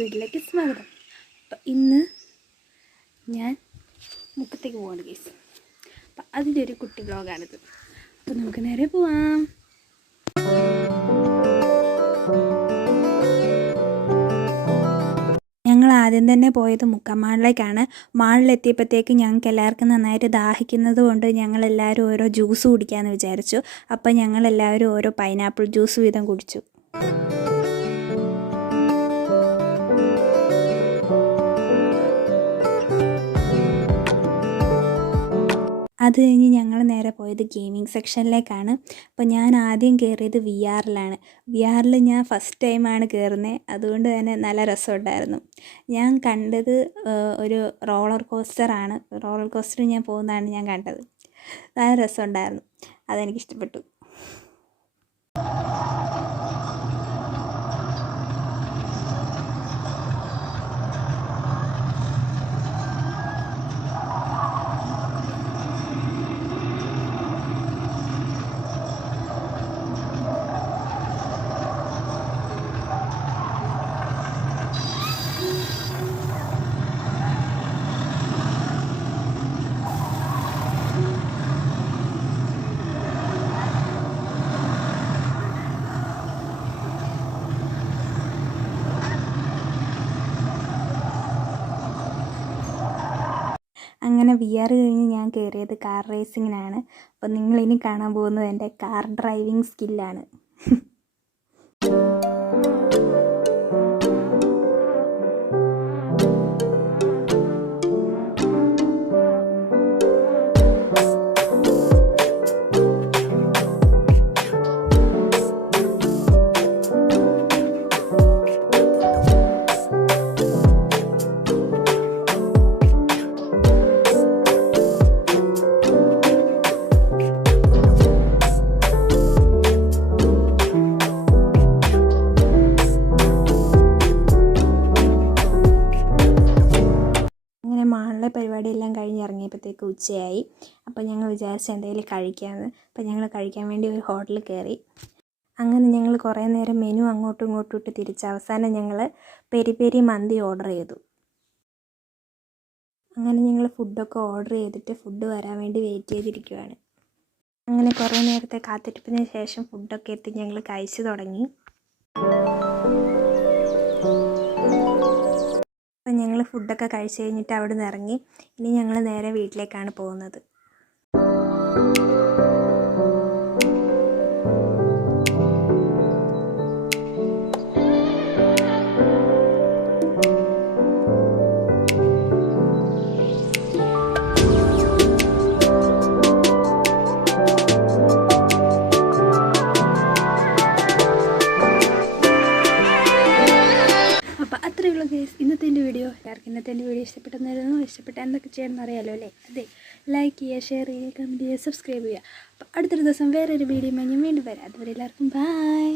വീട്ടിലേക്ക് സ്വാഗതം. അപ്പം ഇന്ന് ഞാൻ മുക്കത്തേക്ക് പോവാണ് ഗൈസ്. അപ്പം അതിൻ്റെ ഒരു കുട്ടി വ്ളോഗാണിത്. അപ്പം നമുക്ക് നേരെ പോവാം. ഞങ്ങൾ ആദ്യം തന്നെ പോയത് മുക്കമാളിലേക്കാണ്. മാളിലെത്തിയപ്പോഴത്തേക്ക് ഞങ്ങൾക്ക് എല്ലാവർക്കും നന്നായിട്ട് ദാഹിക്കുന്നത് കൊണ്ട് ഞങ്ങളെല്ലാവരും ഓരോ ജ്യൂസ് കുടിക്കാമെന്ന് വിചാരിച്ചു. അപ്പം ഞങ്ങളെല്ലാവരും ഓരോ പൈനാപ്പിൾ ജ്യൂസ് വീതം കുടിച്ചു. അത് കഴിഞ്ഞ് ഞങ്ങൾ നേരെ പോയത് ഗെയിമിംഗ് സെക്ഷനിലേക്കാണ്. അപ്പോൾ ഞാൻ ആദ്യം കയറിയത് VR-ലാണ്. VR-ൽ ഞാൻ ഫസ്റ്റ് ടൈമാണ് കയറുന്നത്, അതുകൊണ്ട് തന്നെ നല്ല രസമുണ്ടായിരുന്നു. ഞാൻ കണ്ടത് ഒരു റോളർ കോസ്റ്ററാണ്. റോളർ കോസ്റ്ററിൽ ഞാൻ പോകുന്നതാണ് ഞാൻ കണ്ടത്. നല്ല രസമുണ്ടായിരുന്നു, അതെനിക്കിഷ്ടപ്പെട്ടു. അങ്ങനെ VR കഴിഞ്ഞ് ഞാൻ കയറിയത് കാർ റേസിങ്ങിനാണ്. അപ്പോൾ നിങ്ങളിനി കാണാൻ പോകുന്നത് എൻ്റെ കാർ ഡ്രൈവിംഗ് സ്കില്ലാണ്. മാളിലെ പരിപാടിയെല്ലാം കഴിഞ്ഞ് ഇറങ്ങിയപ്പോഴത്തേക്ക് ഉച്ചയായി. അപ്പോൾ ഞങ്ങൾ വിചാരിച്ച എന്തെങ്കിലും കഴിക്കാമെന്ന്. അപ്പോൾ ഞങ്ങൾ കഴിക്കാൻ വേണ്ടി ഒരു ഹോട്ടലിൽ കയറി. അങ്ങനെ ഞങ്ങൾ കുറേ നേരം മെനു അങ്ങോട്ടും ഇങ്ങോട്ടും ഇട്ട് തിരിച്ച് അവസാനം ഞങ്ങൾ പെരി പെരി മന്തി ഓർഡർ ചെയ്തു. അങ്ങനെ ഞങ്ങൾ ഫുഡൊക്കെ ഓർഡർ ചെയ്തിട്ട് ഫുഡ് വരാൻ വേണ്ടി വെയിറ്റ് ചെയ്തിരിക്കുകയാണ്. അങ്ങനെ കുറേ നേരത്തെ കാത്തിരിപ്പിന് ശേഷം ഫുഡൊക്കെ എത്തി ഞങ്ങൾ കഴിച്ചു തുടങ്ങി. അപ്പം ഞങ്ങൾ ഫുഡൊക്കെ കഴിച്ച് കഴിഞ്ഞിട്ട് അവിടെ നിന്ന് ഇറങ്ങി. ഇനി ഞങ്ങൾ നേരെ വീട്ടിലേക്കാണ് പോകുന്നത്. ഇന്നത്തെ എൻ്റെ വീഡിയോ ഇഷ്ടപ്പെട്ടെന്നായിരുന്നു. ഇഷ്ടപ്പെട്ട എന്തൊക്കെ ചെയ്യണമെന്ന് അറിയാമല്ലോ അല്ലേ? അതെ, ലൈക്ക് ചെയ്യുക, ഷെയർ ചെയ്യുക, കമൻറ്റ് ചെയ്യുക, സബ്സ്ക്രൈബ് ചെയ്യുക. അപ്പോൾ അടുത്തൊരു ദിവസം വേറൊരു വീഡിയോ ഞാൻ വീണ്ടും വരാം. അതുവരെ എല്ലാവർക്കും ബൈ.